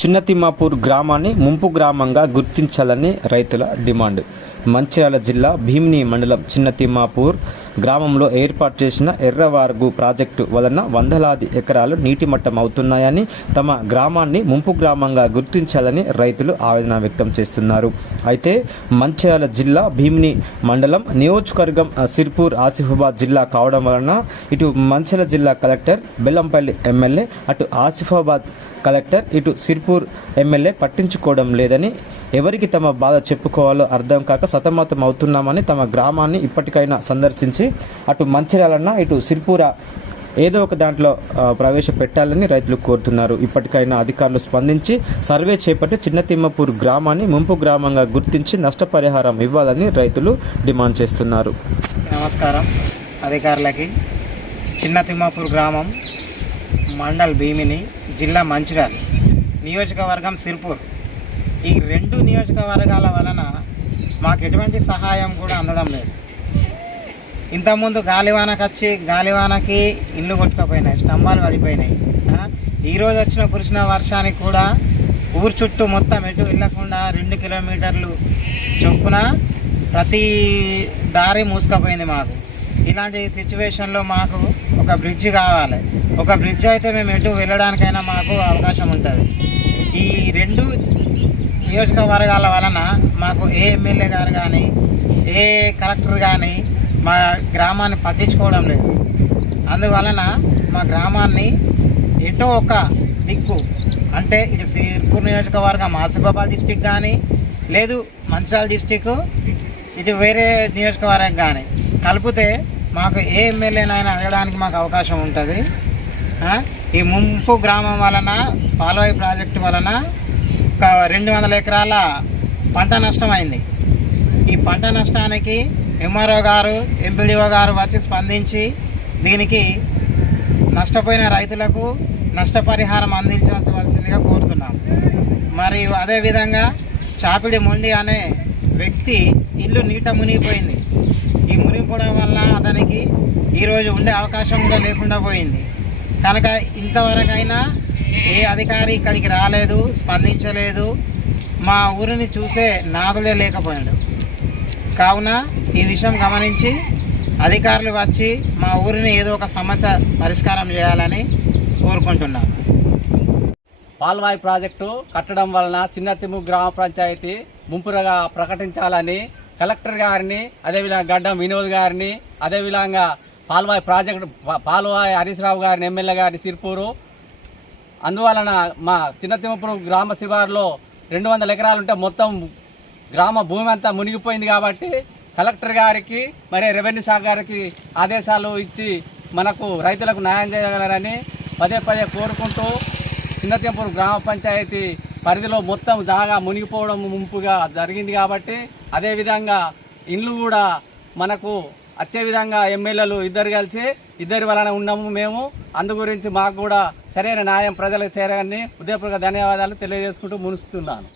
చిన్న తిమ్మాపూర్ గ్రామాన్ని ముంపు గ్రామంగా గుర్తించాలని రైతుల డిమాండ్. మంచిర్యాల జిల్లా భీమిని మండలం చిన్న తిమ్మాపూర్ గ్రామంలో ఏర్పాటు చేసిన ఎర్రవార్గు ప్రాజెక్టు వలన వందలాది ఎకరాలు నీటి మట్టం అవుతున్నాయని తమ గ్రామాన్ని ముంపు గ్రామంగా గుర్తించాలని రైతులు ఆవేదన వ్యక్తం చేస్తున్నారు. అయితే మంచిర్యాల జిల్లా భీమిని మండలం నియోజకవర్గం సిర్పూర్ ఆసిఫాబాద్ జిల్లా కావడం వలన ఇటు మంచిర్యాల జిల్లా కలెక్టర్ బెల్లంపల్లి ఎమ్మెల్యే అటు ఆసిఫాబాద్ కలెక్టర్ ఇటు సిర్పూర్ ఎమ్మెల్యే పట్టించుకోవడం లేదని ఎవరికి తమ బాధ చెప్పుకోవాలో అర్థం కాక సతమతం అవుతున్నామని తమ గ్రామాన్ని ఇప్పటికైనా సందర్శించి అటు మంచిర్యాలన్నా ఇటు సిరిపూర ఏదో ఒక దాంట్లో ప్రవేశపెట్టాలని రైతులు కోరుతున్నారు. ఇప్పటికైనా అధికారులు స్పందించి సర్వే చేపట్టి చిన్న తిమ్మపూర్ గ్రామాన్ని ముంపు గ్రామంగా గుర్తించి నష్టపరిహారం ఇవ్వాలని రైతులు డిమాండ్ చేస్తున్నారు. నమస్కారం. అధికారులకి చిన్న తిమ్మాపూర్ గ్రామం మండల్ భీమిని జిల్లా మంచిర్యాల నియోజకవర్గం సిర్పూర్. ఈ రెండు నియోజకవర్గాల వలన మాకు ఎటువంటి సహాయం కూడా అందడం లేదు. ఇంతకుముందు గాలివానకు వచ్చి గాలివానకి ఇల్లు కొట్టుకుపోయినాయి స్తంభాలు పడిపోయినాయి. ఈరోజు వచ్చిన కురిసిన వర్షానికి కూడా ఊరు చుట్టూ మొత్తం ఎటు వెళ్ళకుండా రెండు కిలోమీటర్లు చొప్పున ప్రతి దారి మూసుకుపోయింది మాకు. ఇలాంటి సిచ్యువేషన్లో మాకు ఒక బ్రిడ్జ్ కావాలి. ఒక బ్రిడ్జ్ అయితే మేము ఎటు వెళ్ళడానికైనా మాకు అవకాశం ఉంటుంది. ఈ రెండు నియోజకవర్గాల వలన మాకు ఏ ఎమ్మెల్యే గారు కానీ ఏ కలెక్టర్ కానీ మా గ్రామాన్ని పట్టించుకోవడం లేదు. అందువలన మా గ్రామాన్ని ఎటో ఒక దిక్కు అంటే ఇది సిర్పూర్ నియోజకవర్గం ఆసిఫాబాద్ డిస్టిక్ కానీ లేదు మంచిర్యాల డిస్టిక్ ఇటు వేరే నియోజకవర్గం కానీ కలిపితే మాకు ఏ ఎమ్మెల్యేనైనా అడగడానికి మాకు అవకాశం ఉంటుంది. ఈ ముంపు గ్రామం వలన పాలవాయి ప్రాజెక్టు వలన ఒక రెండు వందల ఎకరాల పంట నష్టం అయింది. ఈ పంట నష్టానికి ఎంఆర్ఓ గారు ఎంపీడీఓ గారు వచ్చి స్పందించి దీనికి నష్టపోయిన రైతులకు నష్టపరిహారం అందించవలసిందిగా కోరుతున్నాం. మరియు అదేవిధంగా చాపిడి మొండి అనే వ్యక్తి ఇల్లు నీట మునిగిపోయింది. ఈ మునిగిపోవడం వల్ల అతనికి ఈరోజు ఉండే అవకాశం కూడా లేకుండా పోయింది. కనుక ఇంతవరకైనా ఏ అధికారి ఇక్కడికి రాలేదు స్పందించలేదు. మా ఊరిని చూసే నాదులే లేకపోయాడు. కావున ఈ విషయం గమనించి అధికారులు వచ్చి మా ఊరిని ఏదో ఒక సమస్య పరిష్కారం చేయాలని కోరుకుంటున్నాను పాల్వాయి ప్రాజెక్టు కట్టడం వలన చిన్నతిమ్ము గ్రామ పంచాయతీ ముంపురగా ప్రకటించాలని కలెక్టర్ గారిని అదేవిధంగా గడ్డం వినోద్ గారిని అదేవిధంగా పాల్వాయి ప్రాజెక్టు పా- పాల్వాయి హరీశ్రావు గారిని ఎమ్మెల్యే గారిని సిర్పూరు. అందువలన మా చిన్నతిమ్మపురం గ్రామ శివారులో రెండు వందల ఎకరాలు ఉంటే మొత్తం గ్రామ భూమి అంతా మునిగిపోయింది కాబట్టి కలెక్టర్ గారికి మరి రెవెన్యూ శాఖ గారికి ఆదేశాలు ఇచ్చి మనకు రైతులకు న్యాయం చేయగలరని పదే పదే కోరుకుంటూ చిన్నతెంపూరు గ్రామ పంచాయతీ పరిధిలో మొత్తం జాగా మునిగిపోవడం ముంపుగా జరిగింది కాబట్టి అదేవిధంగా ఇండ్లు కూడా మనకు వచ్చే విధంగా ఎమ్మెల్యేలు ఇద్దరు కలిసి ఇద్దరి వలన ఉన్నాము మేము. అందు గురించి మాకు కూడా సరైన న్యాయం ప్రజలకు చేరాలని ఉదయపూర్వక ధన్యవాదాలు తెలియజేసుకుంటూ మునుస్తున్నాను.